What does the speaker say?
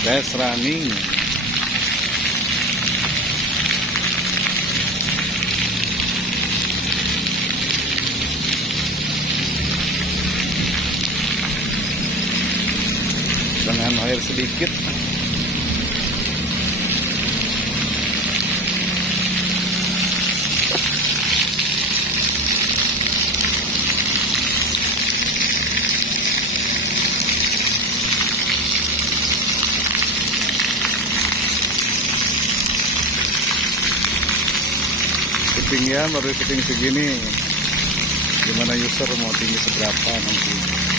Tes running. Dengan air sedikit. Ketinggian baru ketinggi segini, gimana user mau tinggi seberapa nanti.